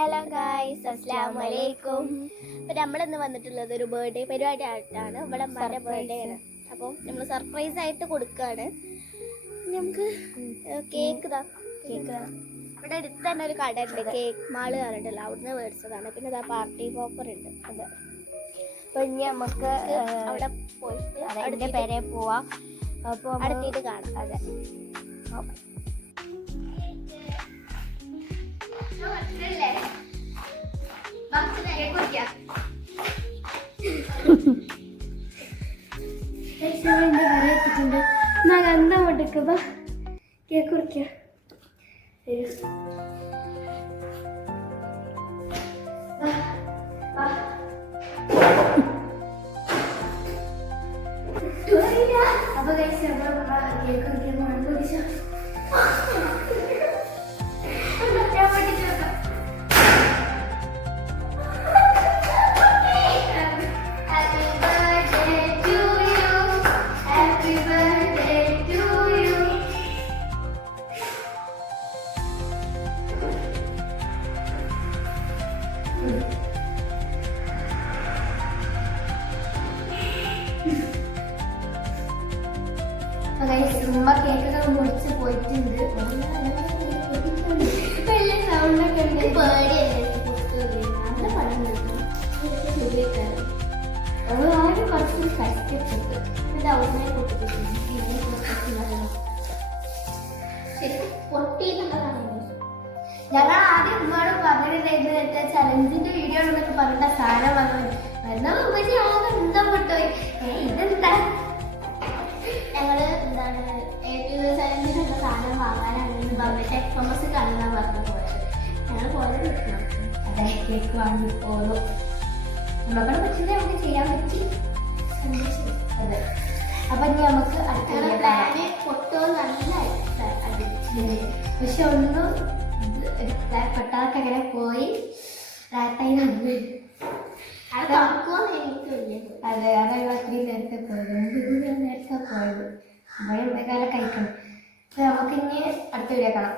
Hello guys, അസ്സലാമു അലൈക്കും. അപ്പോൾ നമ്മളിന്ന് വന്നിട്ടുള്ളത് ഒരു ബർത്ത്ഡേ പരിപാടി ആയിട്ടാണ്. ഇവിടെ അമ്മേൻ്റെ ബർത്ത്ഡേ ആണ്. അപ്പോൾ നമ്മൾ സർപ്രൈസ് ആയിട്ട് കൊടുക്കുകയാണ്. നമുക്ക് കേക്ക് ഇവിടെ അടുത്ത് തന്നെ ഒരു കട ഉണ്ട്, കേക്ക് മാള് പറഞ്ഞിട്ടില്ല, അവിടുന്ന് മേടിച്ചതാണ്. പിന്നെ ഇതാ പാർട്ടി പോപ്പർ ഉണ്ട്. അത് അപ്പോൾ ഇനി നമുക്ക് അവിടെ പോയിട്ട് അതിൻ്റെ പേരെ പോവാം. അപ്പോൾ അടുത്തിട്ട് കാണാം. അതെ, എത്തിയിട്ടുണ്ട്. എന്താ കൊടുക്കുക കേക്ക് കുറിക്കുക. അപ്പൊ കേക്ക് കുറിക്കാൻ ഉമ്മ കേക്കൊക്കെ മുറിച്ച് പോയിട്ടുണ്ട്. വലിയ സൗണ്ടൊക്കെ ഉണ്ട്. നല്ല പണി ആരും കുറച്ച് കഷ്ടപ്പെട്ടു. ഇത് ഔട്ടിനെ പൊട്ടിട്ടുണ്ട്. ശരിക്കും പൊട്ടിയിട്ടുള്ളതാണ്. ഞങ്ങൾ ആദ്യം ഉമ്മയോട് പറഞ്ഞിട്ടുണ്ടായിരുന്നു ചലഞ്ചിന്റെ വീഡിയോ എന്നൊക്കെ പറഞ്ഞിട്ട് സാധനം വന്നത് എന്നാ ഉമ്മച്ചി ആകെ എന്താ പൊട്ടോയി. ഇതെന്താ ഞങ്ങള് എന്താണ് ചലഞ്ചിനുള്ള സാധനം വാങ്ങാനാണെന്ന് പറഞ്ഞിട്ട് എക്സ്പ്രസ് കാണാൻ പറഞ്ഞു പോയത്. ഞങ്ങൾ പോലെ കിട്ടണം. അതെ, കേക്ക് വാങ്ങി പോലും നമ്മളെ പറ്റുന്ന നമുക്ക് ചെയ്യാൻ പറ്റി. അതെ, അപ്പൊ ഇനി നമുക്ക് അടുത്ത പ്ലാന് പൊട്ടോ നല്ല പക്ഷെ ഒന്നും പൊട്ടാതൊക്കെ അങ്ങനെ പോയി റാത്തായി വന്നു. അതെ, അതാണ് അത്രയും നേരത്തെ പോയത്. നേരത്തെ പോയത് ഇവിടെ കാലം കഴിക്കണം. നമുക്ക് ഇനി അടുത്ത വീഡിയോ കാണാം.